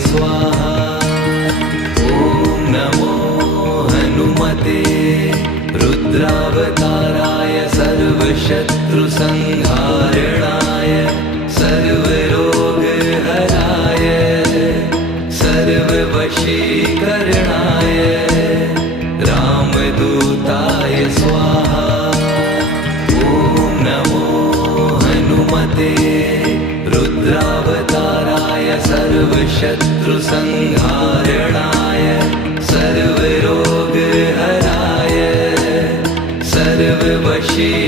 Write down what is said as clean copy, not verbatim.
स्वाहा। ॐ नमो हनुमते रुद्रावताराय सर्वशत्रुसंहारणाय सर्वरोगहराय सर्ववशीकरणाय रामदूताय स्वाहा। ॐ नमो हनुमते रुद्रावताराय सर्वशत्रुसंहारणाय सर्वरोगहराय सर्ववशीकरणाय